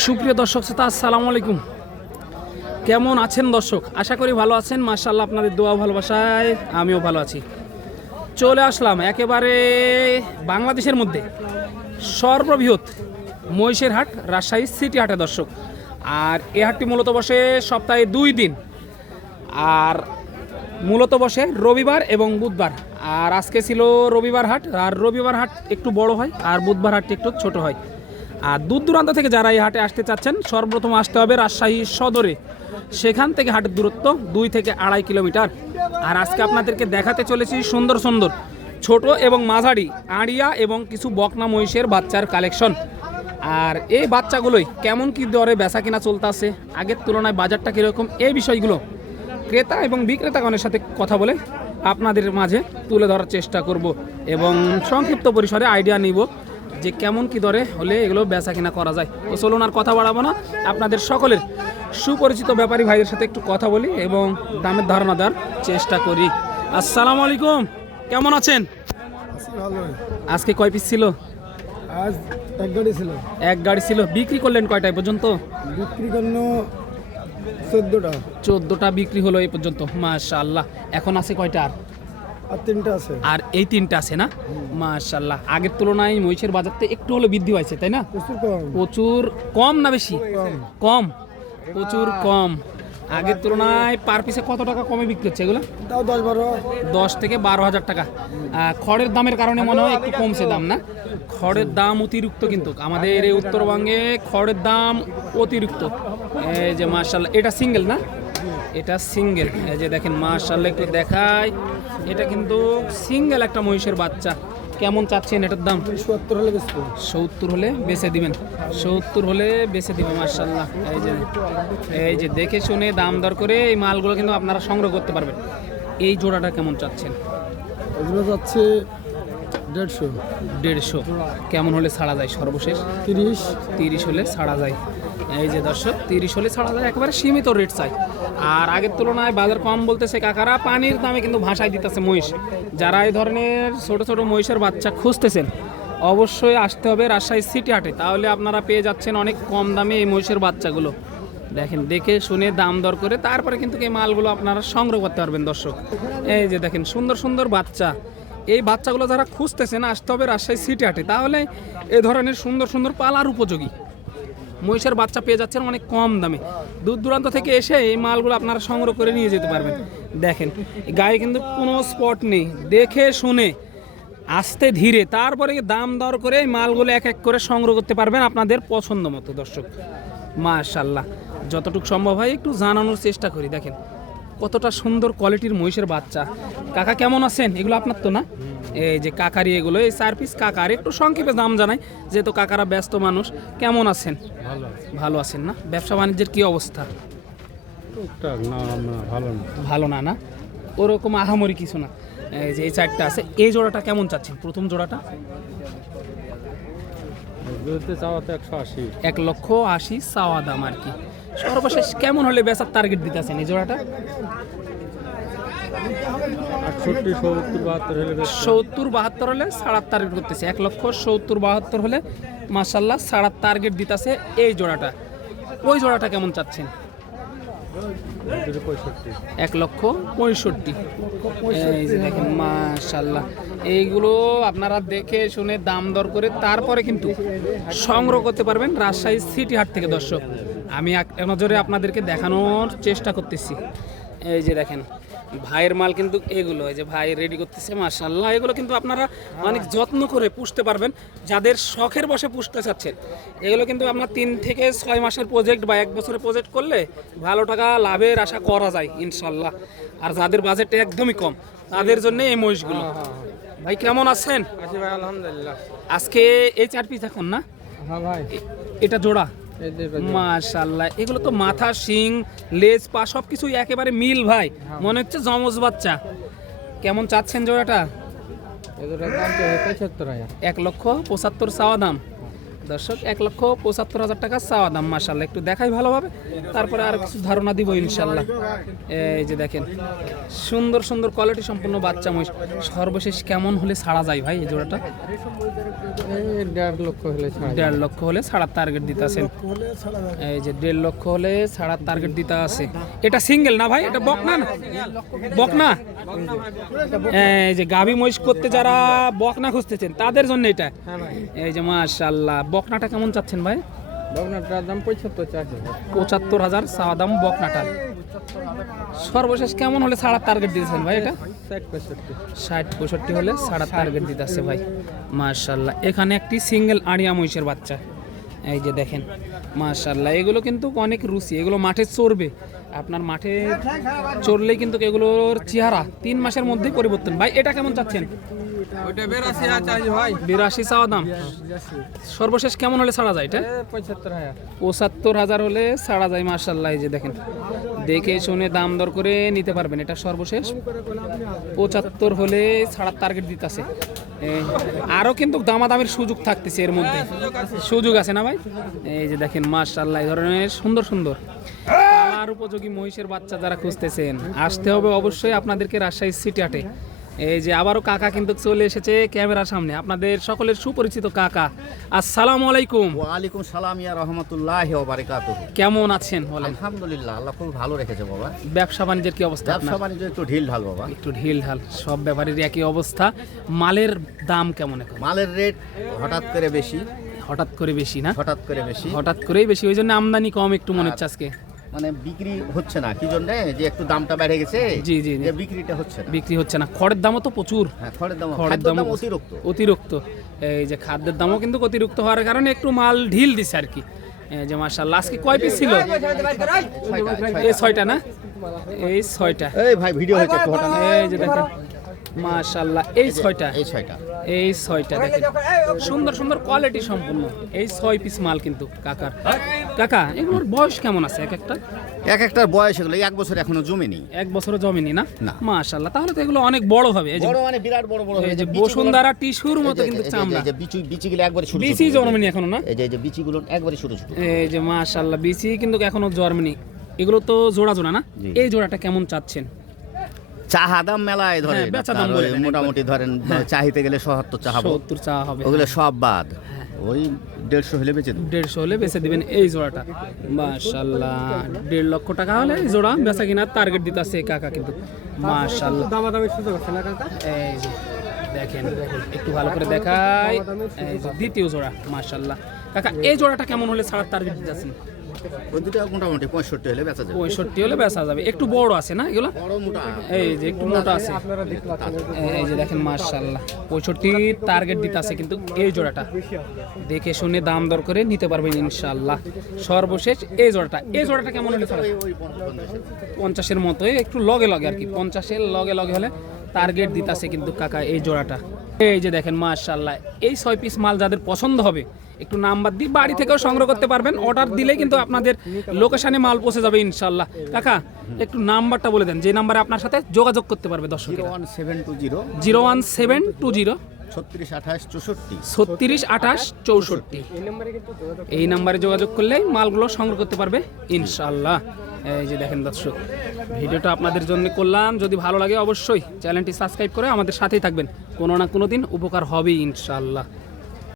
সুপ্রিয় দর্শক শ্রোতা, আসসালামু আলাইকুম। কেমন আছেন দর্শক? আশা করি ভালো আছেন। মার্শাল্লাহ আপনাদের দোয়া ভালোবাসায় আমিও ভালো আছি। চলে আসলাম একেবারে বাংলাদেশের মধ্যে। সর্ববৃহৎ মহিষের হাট রাজশাহী সিটি হাটে দর্শক। আর এ হাটটি মূলত বসে সপ্তাহে দুই দিন। আর মূলত বসে রবিবার এবং বুধবার। আর আজকে ছিল রবিবার হাট। আর রবিবার হাট একটু বড় হয়, আর বুধবার হাটটি একটু ছোট হয়। আর দূর দূরান্ত থেকে যারা এই হাটে আসতে চাচ্ছেন, সর্বপ্রথম আসতে হবে রাজশাহী সদরে। সেখান থেকে হাটের দূরত্ব দুই থেকে আড়াই কিলোমিটার। আর আজকে আপনাদেরকে দেখাতে চলেছি সুন্দর সুন্দর ছোট এবং মাঝারি আড়িয়া এবং কিছু বকনা মহিষের বাচ্চার কালেকশন। আর এই বাচ্চাগুলোই কেমন কি দরে বেচা কিনা চলতেছে, আগের তুলনায় বাজারটা কীরকম, এই বিষয়গুলো ক্রেতা এবং বিক্রেতাগণের সাথে কথা বলে আপনাদের মাঝে তুলে ধরার চেষ্টা করব এবং সংক্ষিপ্ত পরিসরে আইডিয়া নিব। যে কেমন কি দরে হলে এগুলো বেচা কিনা করা যায়। তো চলুন আর কথা বাড়াবো না। আপনাদের সকলের সুপরিচিত ব্যাপারী ভাইদের সাথে একটু কথা বলি এবং দামের ধারণা দেওয়ার চেষ্টা করি। আসসালামু আলাইকুম। কেমন আছেন? আজকে কয় পিস ছিল? আজ এক গাড়ি ছিল। এক গাড়ি ছিল। বিক্রি করলেন কয়টায় পর্যন্ত? বিক্রি করল চোদ্দোটা। চোদ্দোটা বিক্রি হলো এই পর্যন্ত। মাশাআল্লাহ। এখন আছে কয়টা? আর আর তিনটা আছে। আর এই তিনটা আছে না? মাশাল্লাহ আগের তুলনায় মহিষের বাজারতে একটু হলে বৃদ্ধি হয়েছে তাই না? প্রচুর কম। প্রচুর কম না বেশি? কম। প্রচুর কম। আগের তুলনায় পার পিসে কত টাকা কমে বিক্রি হচ্ছে এগুলো? তাও দশ বারো। দশ থেকে বারো হাজার টাকা। খড়ের দামের কারণে মনে হয় একটু কমছে দাম না? খড়ের দাম অতিরিক্ত কিন্তু। আমাদের এই উত্তরবঙ্গে খড়ের দাম অতিরিক্ত। এই যে মার্শাল্লাহ এটা সিঙ্গেল না? এটা সিঙ্গেল। এই যে দেখেন মার্শাল্লাহ একটু দেখায় এটা কিন্তু সিঙ্গেল একটা মহিষের বাচ্চা। কেমন চাচ্ছেন এটার দাম? সত্তর হলে সত্তর হলে বেছে দিবেন। সত্তর হলে বেছে দিবেন মার্শাল্লাহ এই যে এই যে দেখে শুনে দাম দর করে এই মালগুলো কিন্তু আপনারা সংগ্রহ করতে পারবেন। এই জোড়াটা কেমন চাচ্ছেন? এগুলো যাচ্ছে দেড়শো। দেড়শো। কেমন হলে ছাড়া যায় সর্বশেষ? তিরিশ। তিরিশ হলে ছাড়া যায়। এই যে দর্শক, তিরিশ হলে ছাড়া যায় একেবারে সীমিত রেট চাই। আর আগের তুলনায় বাজার কম বলতেছে কাকারা, পানির দামে কিন্তু ভাষায় দিতেছে মহিষ। যারা এই ধরনের ছোট ছোট মহিষের বাচ্চা খুঁজতেছেন, অবশ্যই আসতে হবে রাজশাহী সিটি হাটে। তাহলে আপনারা পেয়ে যাচ্ছেন অনেক কম দামে এই মহিষের বাচ্চাগুলো। দেখেন, দেখে শুনে দাম দর করে তারপরে কিন্তু এই মালগুলো আপনারা সংগ্রহ করতে পারবেন দর্শক। এই যে দেখেন, সুন্দর সুন্দর বাচ্চা। এই বাচ্চাগুলো যারা খুঁজতেছেন, আসতে হবে রাজশাহী সিটি হাটে। তাহলে এ ধরনের সুন্দর সুন্দর পালার উপযোগী। মহিষের বাচ্চা পেয়ে যাচ্ছেন অনেক কম দামে। দূর দূরান্ত থেকে এসে এই মালগুলো আপনারা সংগ্রহ করে নিয়ে যেতে পারবেন। দেখেন, গায়ে কিন্তু কোনো স্পট নেই। দেখে শুনে, আস্তে ধীরে, তারপরে দাম দর করে এই মালগুলো এক এক করে সংগ্রহ করতে পারবেন আপনাদের পছন্দ মতো দর্শক। মাশাল্লাহ যতটুকু সম্ভব হয় একটু জানানোর চেষ্টা করি। দেখেন কতটা সুন্দর কোয়ালিটির মহিষের বাচ্চা। কাকা কেমন আছেন? এগুলো আপনার তো না? এই যে কাকারি এগুলো এই চার পিস কাকার একটু সংক্ষেপে দাম জানাই যেহেতু কাকারা ব্যস্ত মানুষ কেমন আছেন? ভালো আছেন না? ব্যবসা বাণিজ্যের কি অবস্থা? ভালো না। না ওরকম আহামরি কিছু না। এই যে এই চারটা আছে এই জোড়াটা কেমন চাচ্ছেন? প্রথম জোড়াটা? এক লক্ষ আশি চাওয়া দাম আর কি। সর্বশেষ কেমন হলে বেচার টার্গেট দিতেছেন এই জোড়াটা? সত্তর বাহাত্তর হলে সাড়ার টার্গেট করতেছে। এক লক্ষ সত্তর বাহাত্তর হলে মাসাল্লাহ সাড়ার টার্গেট দিতেছে এই জোড়াটা। ওই জোড়াটা কেমন চাচ্ছেন? এক লক্ষ পঁয়ষট্টি। এই যে দেখেন মাশাল্লাহ এইগুলো আপনারা দেখে শুনে দাম দর করে তারপরে কিন্তু সংগ্রহ করতে পারবেন রাজশাহী সিটি হাট থেকে দর্শক। আমি এক- নজরে আপনাদেরকে দেখানোর চেষ্টা করতেছি। এই যে দেখেন ভাইয়ের মাল কিন্তু এগুলো এই যে ভাই রেডি করতেছে মাশাল্লাহ এগুলো কিন্তু আপনারা অনেক যত্ন করে পুষতে পারবেন যাদের শখের বসে পুষতে চাচ্ছেন। এগুলো কিন্তু আপনার তিন থেকে ছয় মাসের প্রজেক্ট বা এক বছরের প্রজেক্ট করলে ভালো টাকা লাভের আশা করা যায় ইনশাল্লাহ আর যাদের বাজেট একদমই কম তাদের জন্য এই মহিষগুলো। ভাই কেমন আছেন? আলহামদুলিল্লাহ। আজকে এই চার পিস এখন না? হ্যাঁ ভাই। এটা জোড়া? মাশাল্লাহ এগুলো তো মাথা শিং লেজ পা সব কিছুই একেবারে মিল ভাই। মনে হচ্ছে জমজ বাচ্চা। কেমন চাচ্ছেন জোড়াটা? এক লক্ষ পঁচাত্তর চাওয়া দাম। দর্শক এক লক্ষ পঁচাত্তর হাজার টাকা চাওয়া দাম মাসাল্লাহ একটু দেখাই ভালোভাবে তারপরে আর কিছু ধারণা দিব ইনশাল্লাহ এই যে দেখেন সুন্দর সুন্দর কোয়ালিটি সম্পূর্ণ বাচ্চা মহিষ। সর্বশেষ কেমন হলে ছাড়া যায় ভাই এই জোড়াটা? দেড় লক্ষ হলে দেড় লক্ষ হলে ছাড়ার টার্গেট দিতে আছেন। এই যে দেড় লক্ষ হলে ছাড়ার টার্গেট দিতে আছে। এটা সিঙ্গেল না ভাই? এটা বকনা না? বকনা? এই যে গাভী মহিষ করতে যারা বকনা খুঁজতেছেন তাদের জন্য এটা। এই যে মাশাল্লাহ বকনাটা কেমন চাচ্ছেন ভাই? বকনাটার দাম পঁচাত্তর পঁচাত্তর হাজার চাওয়া দাম বকনাটার সর্বশেষ কেমন হলে ছাড়ার টার্গেট দিয়েছেন ভাই এটা? ষাট পঁয়ষট্টি। ষাট পঁয়ষট্টি হলে ছাড়ার টার্গেট দিতে আছে ভাই। মার্শাল্লাহ এখানে একটি সিঙ্গেল আড়িয়া মহিষের বাচ্চা। এই যে দেখেন মার্শাল্লাহ এগুলো কিন্তু অনেক রুচি এগুলো মাঠে চড়বে। আপনার মাঠে চড়লেই কিন্তু এগুলোর চেহারা তিন মাসের মধ্যেই পরিবর্তন। ভাই এটা কেমন চাচ্ছেন? বেরাশি চাওয়া দাম। সর্বশেষ কেমন হলে ছাড়া যায় এটা? পঁচাত্তর হাজার। হলে ছাড়া যায় মার্শাল্লাহ এই যে দেখেন। দেখে শুনে দাম দর করে নিতে পারবেন এটা সর্বশেষ। পঁচাত্তর হলে ছাড়ার টার্গেট দিতেছে। আরও কিন্তু দামাদামের সুযোগ থাকতেছে এর মধ্যে। সুযোগ আছে না ভাই? এই যে দেখেন মার্শাল্লাহ এই ধরনের, সুন্দর সুন্দর। আর উপযোগী মহিষের বাচ্চা যারা খুঁজতেছেন, আসতে হবে অবশ্যই আপনাদেরকে রাজশাহী সিটি হাটে। এই যে আবারও কাকা কিন্তু চলে এসেছে ক্যামেরার সামনে। আপনাদের সকলের সুপরিচিত কাকা। আসসালামু আলাইকুম। ওয়ালাইকুম সালাম ইয়া রহমতুল্লাহ বারিকাত কেমন আছেন বলেন? আলহামদুলিল্লাহ আল্লাহ খুব ভালো রেখেছে বাবা। ব্যবসা বাণিজ্যের কি অবস্থা ব্যবসা বাণিজ্য একটু ঢিল ঢাল বাবা। একটু ঢিল ঢাল সব ব্যাপারের একই অবস্থা। মালের দাম কেমন এখন? মালের রেট হঠাৎ করে বেশি। হঠাৎ করে বেশি না? হঠাৎ করে বেশি। হঠাৎ করেই বেশি ওই জন্য আমদানি কম একটু মনে হচ্ছে আজকে। মানে বিক্রি হচ্ছে না। কি জন্য? যে একটু দামটা বেড়ে গেছে জি, জি। যে বিক্রিটা হচ্ছে না। বিক্রি হচ্ছে না। খড়ের দামও তো প্রচুর। হ্যাঁ খড়ের দাম খড়ের দামও দাম অতিরিক্ত। অতিরিক্ত। এই যে খাদ্যের দামও কিন্তু অতিরিক্ত হওয়ার কারণে একটু মাল ঢিল দিছে আর কি। যে মার্শাল্লাহ আজকে কয় পিস ছিল? এই ছয়টা না? এই ছয়টা। এই ভাই ভিডিও হয়েছে একটু হঠাৎ এই যে দেখেন মাশাল্লাহ এই ছয়টা। এই ছয়টা। এই ছয়টা দেখেন। সুন্দর সুন্দর কোয়ালিটি সম্পূর্ণ। এই ছয় পিস মাল কিন্তু কাকার। কাকা এগুলোর বয়স কেমন আছে এক একটা এক একটার বয়স এগুলো এক বছর এখনও জমেনি। এক বছরও জমেনি না? তাহলে তো এগুলো অনেক বড় হবে। এই যে বড় মানে বিরাট বড় বড় এই হয়ে যে বসুন্ধরা টিস্যুর মতো কিন্তু চামড়া। যে বিচি বিচিগুলো একবারে ছোট ছোট। জন্মেনি এখনও না? এই যে এই যে বিচিগুলো একবারে ছোট ছোট। এই যে বিসি কিন্তু এখনও জন্মেনি। এগুলো তো জোড়া জোড়া না? এই জোড়াটা কেমন চাচ্ছেন? চাহা দাম মেলায় ধরে হ্যাঁ, বেচা মোটামুটি ধরেন চাহিতে গেলে সহাত্তর চাহাবো সত্তর চাওয়া হবে ওগুলো সব বাদ। ওই দেড়শো হলে বেঁচে দেবেন দেড়শো হলে বেচে দিবেন এই জোড়াটা। মাশাল্লাহ দেড় লক্ষ টাকা হলে এই জোড়া বেচা কিনার টার্গেট দিতে আছে কাকা কিন্তু। মাশাল্লাহ দামাদামি সুযোগ হচ্ছে না কাকা? এই দেখেন একটু ভালো করে দেখাই। এই দ্বিতীয় জোড়া মাশাল্লাহ কাকা এই জোড়াটা কেমন হলে ছাড়ার টার্গেট দিতে ওই দুটো মোটামুটি পঁয়ষট্টি হলে বেচা যাবে। পঁয়ষট্টি হলে বেচা যাবে। একটু বড় আছে না এগুলো? এই যে একটু মোটা আছে। এই যে দেখেন মার্শাল্লাহ পঁয়ষট্টি টার্গেট দিতে আছে কিন্তু এই জোড়াটা। দেখে শুনে দাম দর করে নিতে পারবেন ইনশাল্লাহ সর্বশেষ এই জোড়াটা। এই জোড়াটা কেমন হলে পঞ্চাশের। পঞ্চাশের মতো একটু লগে লগে আর কি। পঞ্চাশের লগে লগে হলে টার্গেট দিতেছে কিন্তু কাকা এই জোড়াটা। এই যে দেখেন মার্শাল্লাহ এই ছয় পিস মাল যাদের পছন্দ হবে একটু নাম্বার দিয়ে বাড়ি থেকেও সংগ্রহ করতে পারবেন। অর্ডার দিলে কিন্তু আপনাদের লোকেশনে মাল পৌঁছে যাবে ইনশাল্লাহ কাকা একটু নাম্বারটা বলে দেন যে নাম্বারে আপনার সাথে যোগাযোগ করতে পারবে দর্শক zero one seven two zero. ছত্রিশ আঠাশ চৌষট্টি। এই নাম্বারে যোগাযোগ করলে মালগুলো সংগ্রহ করতে পারবে ইনশাল্লাহ এই যে দেখেন দর্শক, ভিডিওটা আপনাদের জন্য করলাম। যদি ভালো লাগে অবশ্যই চ্যানেলটি সাবস্ক্রাইব করে আমাদের সাথেই থাকবেন। কোনো না কোনো দিন উপকার হবেই ইনশাল্লাহ